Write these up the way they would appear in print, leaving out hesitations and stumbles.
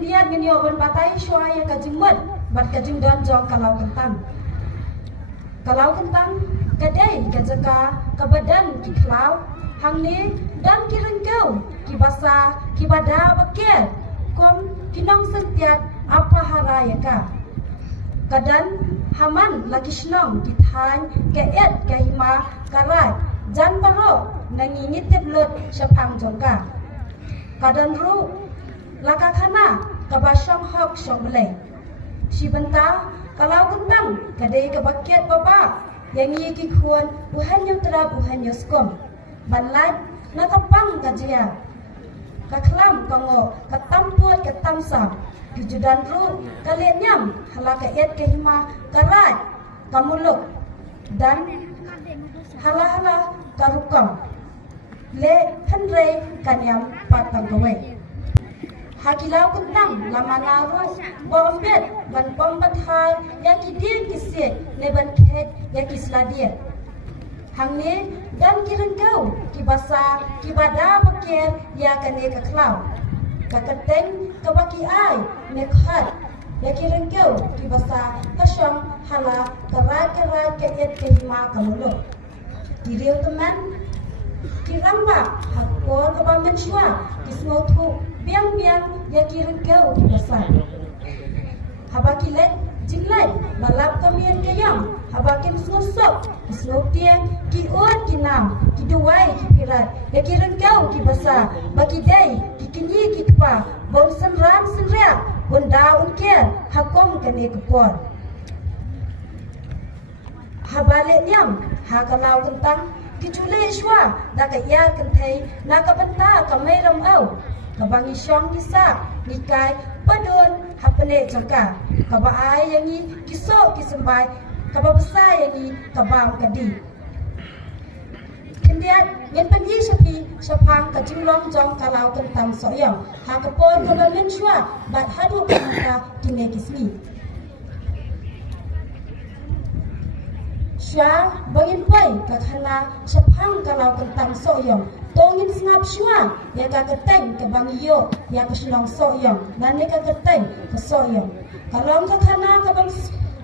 Kindian menyoban batai syuaya kajimut bat kajing don jong kalau kentang. Kalau kentang kadai kajaka kabadan ki klau hangni dan kirengkau ki basa ki bada bakir kom kinong sentiat apa haraya ka. Kadan haman lagi senong ki than ke et ke hima karai jan baro nangingit teblut syapang jongka. Kadan ru laka khana kabasyong hok syong belai. Si benta kalau kentang kadai kebakiat bapa yang ia kikuan buhanyo terap buhanyo skom. Banlat nakapang kajia. Kaklam kango katampuat katamsam. Kijudan ru kalianyam halaka et kehima karat kamuluk dan hala-hala karukam. Le henrei kanyam patang kawai. Hakilau kentang lama naru bombet ban bombat hai yaki dia kisih neban khet yaki sladia. Hangni dan kirengkau kibasa kibada bakir ya kane kaklau. Kakateng kabaki ai nekhat yaki rengkau kibasa kasyam hala karai ke et kehima kamulu. Diriu teman kiramba hakor kabamen syua kismotu biang-biang ya kirengkau kibasa. Habaki let jinglai balap kamian kayam habaki musosok kismok tiang kiot kinam kiduai kipirat ya kirengkau kibasa baki dai kikinyi kikpa bon senram senria bon daun kian hakom kane kepon. Habale niam hakalau kentang kijule syua daka ya kentai naka benta kamai ram au kabangi syong kisa nikai padon hapane jangka kaba ai yang ni kisok kisembai kaba besar yang ni kabam kadi. Kendiat ngen penyi sapi sapang kajinglong jong kalau kentang soyang hakapon kabamen syua bat hadu kanta kine kismi. Syua bangin poi kakhana sapang kalau kentang soyang tongin snap syua ya kaketeng ke bangiyo ya kesilong soyang nane kaketeng ke soyang kalau kakhana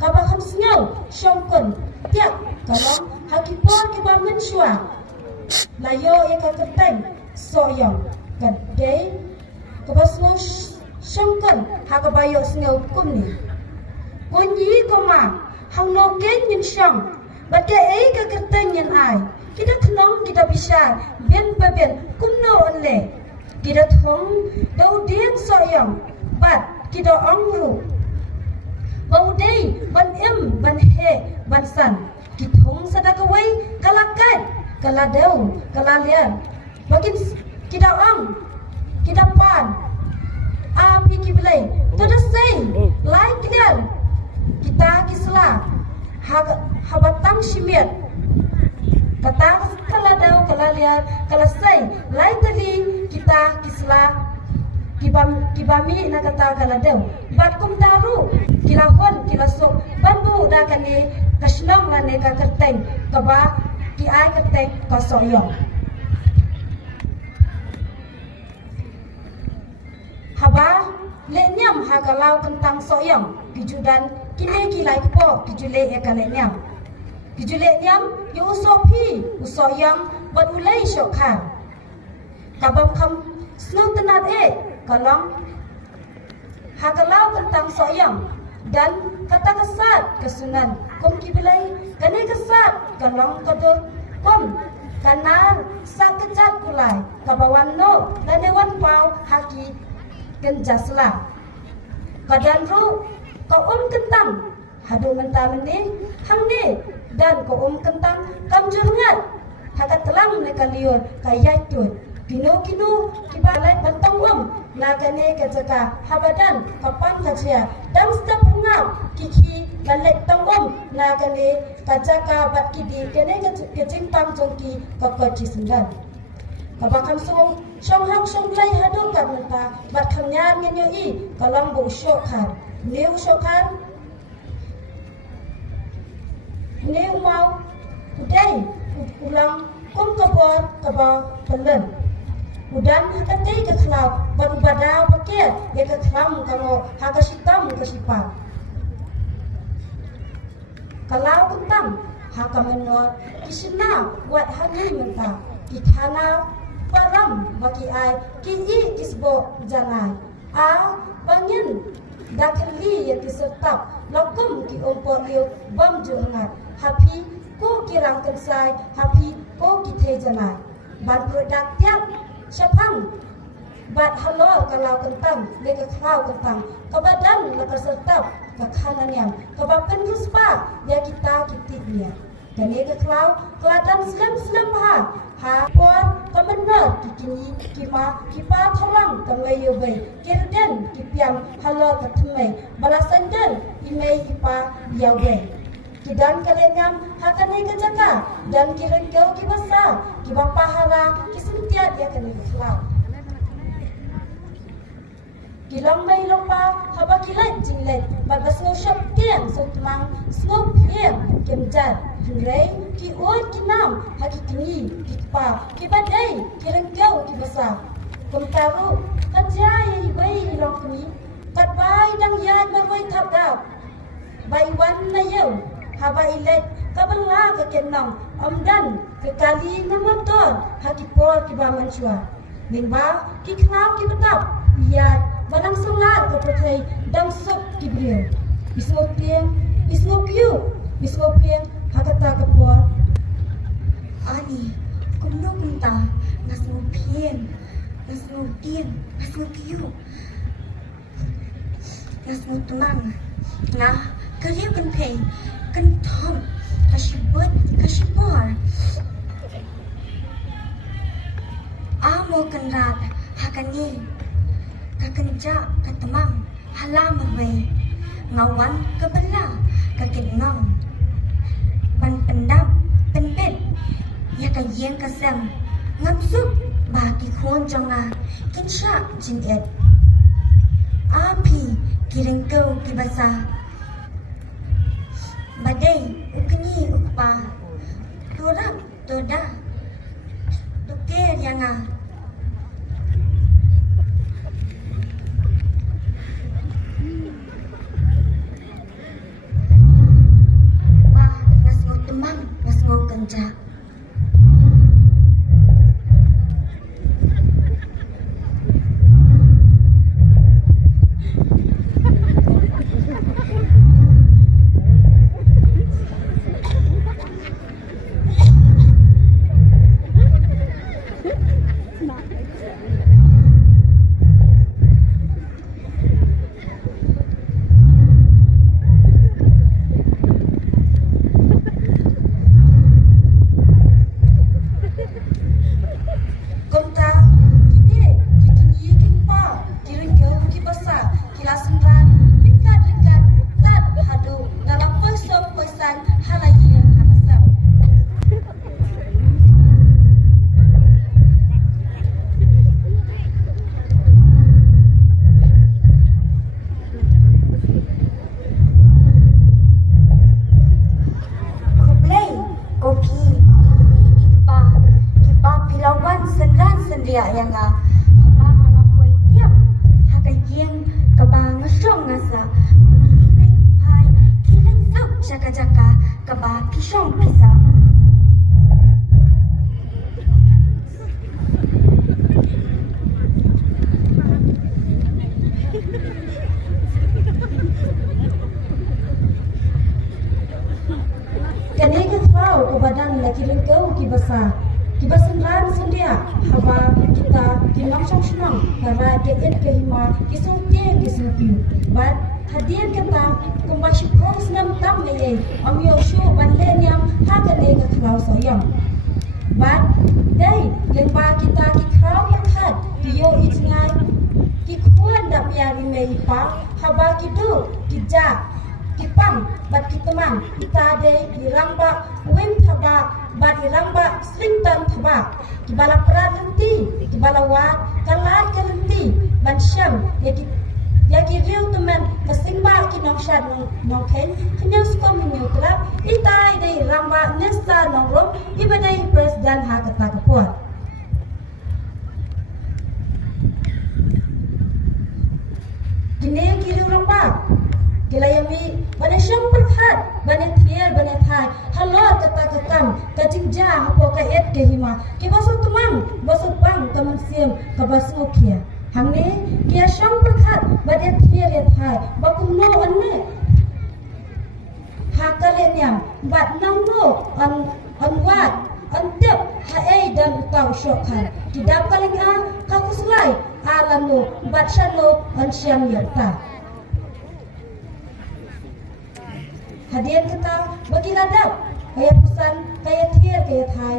kabaham sengau syongkon tiap kalau hakipon kebamen syua layo ya kaketeng soyang kadai kabasno syongkon hakabayo sengau kumni kunyi koma hangno ken yin syong bade ai kaketeng yin ai kita kenong kita bisa ben baben kumno onle kita thong daudian soyang bat kita angru bau dei ban em ban he ban san kitong sadakawai kalakat kaladau kalalian bakin kita ang kita pan api kiblai tada sei lai kilian kita kisla habatang shimiat kata kaladau kalalian kalasai lai tadi kita kisla kibami na kata kaladau bat kum daru kilahon kilasok bambu da kani kasnong lane ka kerteng kaba ki ai kerteng kasoyong haba lenyam hagalau kentang soyong kijudan kine kilai po kijule ekalenyam kijule nyam yu usopi usoyang bat ulai syokhan kabam kam snow tenat kalong hagalau kentang soyang dan kata kesat kesunan kom kibilai kane kesat kalong kadur kom kanar sak kecat kulai kabawan no lanewan pau haki kenjasla kadan ru kau kentang hadu mentam ni hang ni dan kau kentang kam jurngat hakat telang nekalior kayai tun kino kibalai bantong nagane kajaka habadan kapan kajia dan step ngau kiki lalek tongom nagane kajaka bat kidi kene kejimpang jongki kakoci senggan kabakam song hang song lai hadu kamenta bat kamnyar ngenyoi kalang bu syokhan new syokhan new mau udai ulang kum kabor pelen udan hakate ke klau baru badau pakai ya ke klam kalau hakasitam ke sipal kalau tentang haka menor kisna buat hari mentah ikana param bagi ai kini kisbo janai a bangen dakli ya kisertap lakum ki ompor liu bam jungat happy ko kirang kensai happy ko kithe janai ban produk tiap syapang bat halor kalau kentang leka kau kentang kebadan leka sertap kekanan yang kebapan ruspa ya kita kititnya dan leka kau keladan selam ha pon kemenar kikini kima kipa tholang kemayu bay kirden kipiam halor ketmai balasan dan imei kipa yawe kidan kalenyam hakane kejaka dan kirengkau kibasa kibapahara kisintiat ya kene kau kilang may lopa haba kilat jinglet bagas ngo shop tiang sotmang snop hiam kemjar hingray ki oy kinam hakikini kitpa kibadai kirengkau kibasa kumtaru kajaya ibai ilong kini katbai dang yad marway tapdaw bai wan na yaw haba ilet kabala ka kenam amdan kekali na motor hakipor kibaman chua mingba kiknaw kibatap yad Barang solar ke percaya dam sok diberiau. Isngopieng, hakata kepuar. Ani, kumno kumta, nasngopieng, nasngopiu, nasngotumang. Nah, kalian kan pay, kan tom, kasibor. Amo kan rat, hakani. Kakenja katemang halam merwe ngawan kebela kakitnong ban pendap penpet ya kayeng kasem ngamsuk bagi khon jonga kinsha jinet api kirengkau kibasa badai ukni ukpa torak toda tuker yanga Nasngong kenja. Sendia yang ala kuai tiap hakai yang kebang ngasong ngasa kilik pai kilik suk jaka kebang kisong pisa kani ke kau ke badan lagi lengkau kibasa Kibasenran sendia haba kita kimang senang para dia ke hima kisunti but hadir kata kumbashi pros nam tam me amyo show banlen yang hagane ke kau sayang but dai lemba kita kikrau yang had dio itngai kikuan dap yari me pa haba kidu kijak kipang bat kitemang kita de diramba win thaba bat diramba slintan thaba kibala peran henti kibala wat kalat henti ban syam ya riu teman kesingba kinong syad nong ken kenyang suka menyutrap itai de ramba nesta nong rom ibadai presiden ha kata kepuat Kini kiri orang ba. Kila yami bane syam perhat bane thier bane thai halor kata kakam kajing ja hapo ka et ke hima ki baso tumang baso pang kaman siam ka baso kia hamne kia syam perhat bane thier ya thai bakum no anne hakale nyam bat nang no an wat an tep ha ei dan utau syokhan tidak paling ka kuslai alam no bat shano an syam yerta hadiah kita bagi ladap kaya pesan kaya thier kaya thai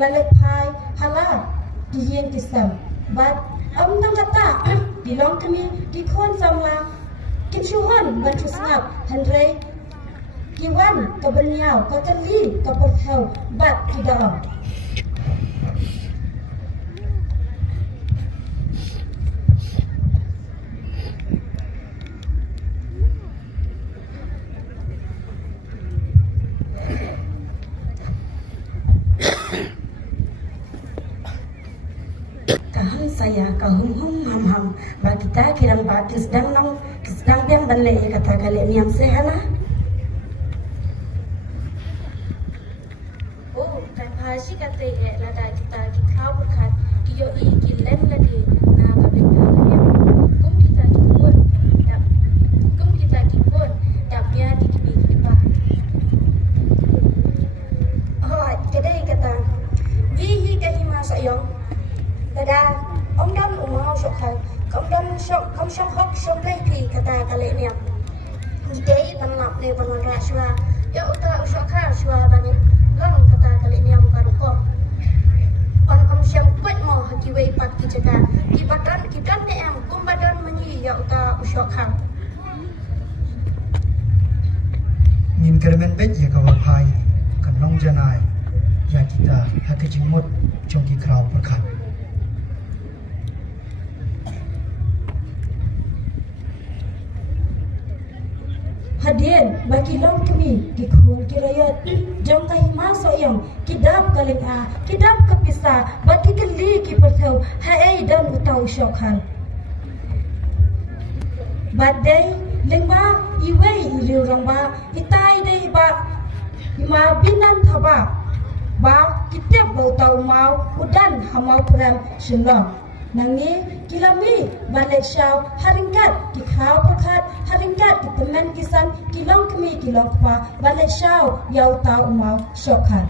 lalet thai hala dihian kisam bat tang kata dilong kami dikon samla kinsuhan bantu sengap handre kiwan kebenyau kakali keperthau bat kidalam saya kahum ham ba kita kiram ba kisdang nong kisdang biang banle kata kali niam sehana oh kan haji kata lada kita kau berkat kiyo I kilen lagi na kabeka kum kita kibun dap ya dikibi kiba oh kedai kata gihi kahima sayong lada ông đâm umau sok hal ông đâm sok không sok hok sok play thì kata kali ni am ide ban lap le ban ra shwa ya uta sok khar shwa ban long kata kali ni am kan ko on kam syam pet mo haki wei pat ki jaga ki badan ne am kum badan menyi ya uta sok khar min kermen bet ya kawan hai kan long janai ya kita hati jimut trong ki krau perkat hadian bagi long kami dikul kirayat jong kai maso yang kidap kaleng kidap kapisa bagi keli ki perthau hae dan utau syokhan badai lengba iwei iliu rangba itai dei ba ma binan thaba ba kitep bau tau mau udan hamau pram shinlong nangi kilami balik syau haringkat dikhau perkat haringkat di teman kisan kilong kemi kilong kpa balik syau yau tau mau syokhan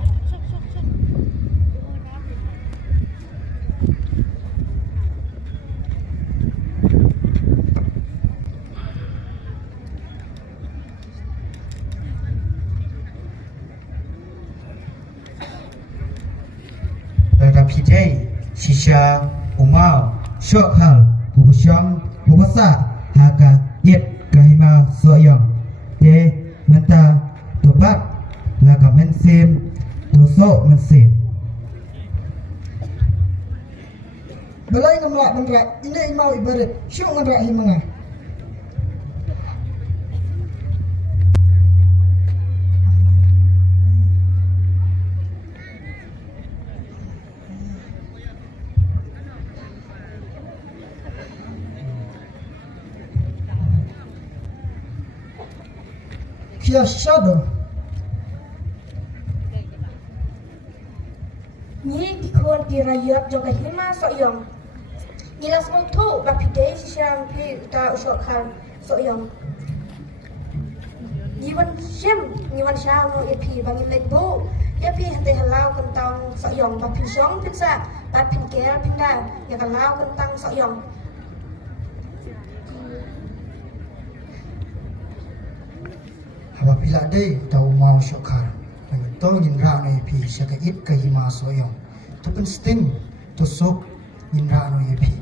Rapidei shisha umau shokhal bukusyong bukasa haka yet kahima soyong te menta tobat laga mensim tusok mensim balai ngamlak benrak ini imau ibarat syuk ngerak himanga kia shadow ni dikon kirayat joga hima soyong nilas moto bapide syam pi uta usok khar soyong niwan syam no epi bangin lekbo epi hante halau kentang soyong bapin syong pinsa bapin ker pinda ya halau kentang soyong apabila dei tau mau shokhar tong indra no pi saka it kahima soyong tu pen sting tu sok indra no pi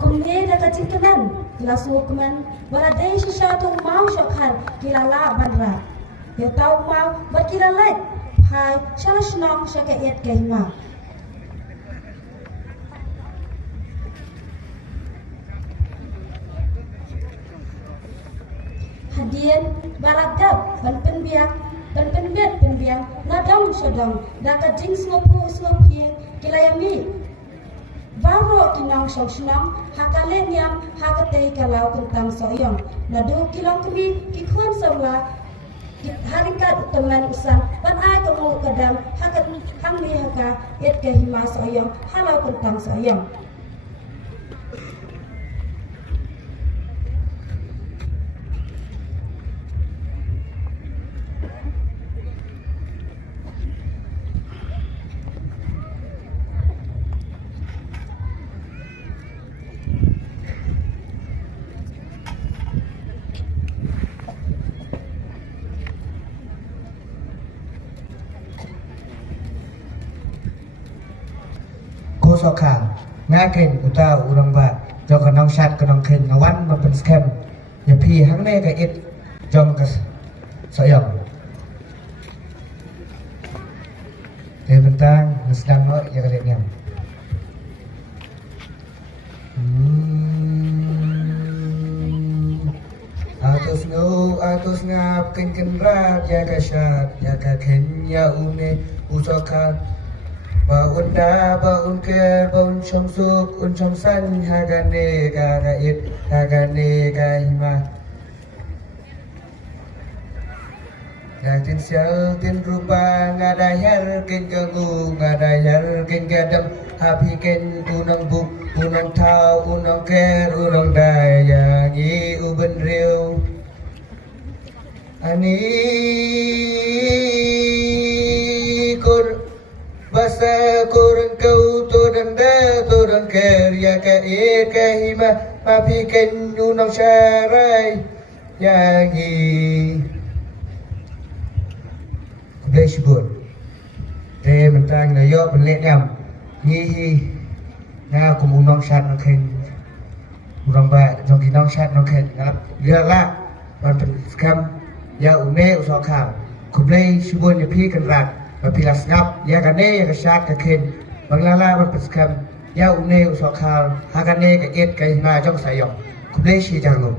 kumne da kacing kenan lasu keman bala dei shisha tu mau syokhan kilala bandra ya tau mau berkilalai hai shala shnong shaka et kahima hadian baradap ban penbiang nadong sodong da kajing smopu kilayami baru kinong song senang hakale niam hakate kalau kentang soyong nadu kilong kami kikuan semula harikat teman usang pan ai kamu kadang hakat hamli haka et ke hima soyong halau kentang soyong so khang nga ken uta urang ba jo kanong shat kanong ken ngawan ma pen scam ya pi hang ne ka it jong ka sayang bentang sedang no ya kalian yang atus ngap ken rat ya ka shat ya ka ken ya une usokan Baun da, baun ker, baun chom suk, un chom san, hagane ga ga it, hagane ga hima. Yang tin sial, tin rupa, ngada yar, ken gangu, ngada yar, ken gadam, happy ken unang buk, unang tau, unang ker, unang dayang, i uben riu. Ani kur Basa kurang kau turun dah turun kerja ke hima tapi ken unang syarai yangi Blessbun te mentang na yo penlet nyam ngi na kum unang syat na ken urang ba jong kinang syat na ken ngap dia la ban skam ya une usah kham kublai subun ya pi kan rat Pilas ngap ya kane ya kesat ke ken banglala berpeskam ya une usokal hakane ke et ke hima jong sayong kublai si jangu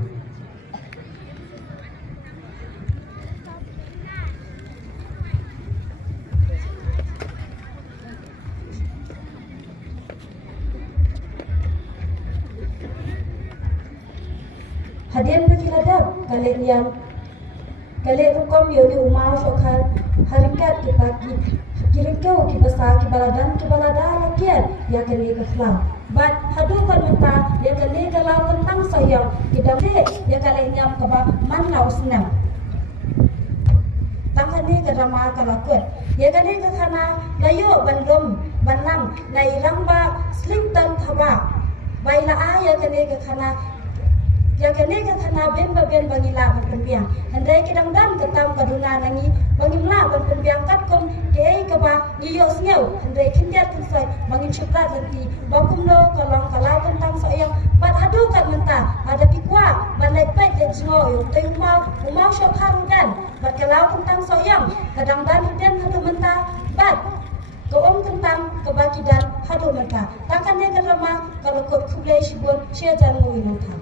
hadian berkiladap kalian yang kalian hukum yoni umar sokal harikat kita kirim kau kibasa kibaladan kibalada lakian ya kene kekhlam bat hadukan menta ya kene galau tentang sayang kita dek ya kalian nyam kaba man lau senam tangkane kadama kalakut ya kene kekhana layo bandum banam nai ramba slimtan thaba baila ya kene kekhana yang kene ka khana ben ba ben bangila ban penbiang andai kidang dan ketam kaduna nangi bangimla ban penbiang kat kom ke ka ba ngiyo sneu andai kindiat kinsai bangin chiprat lanti bakum no kalong kalau tentang sayang bat adu kat menta ada pikwa ban lai pet le sngo yo tei umau shop harudan bat kalau tentang sayang kadang dan den hadu menta bat Keom tentang kebaki dan hadu menta takkan dia kerama kalau kod kublai shibun cia jan ngui nong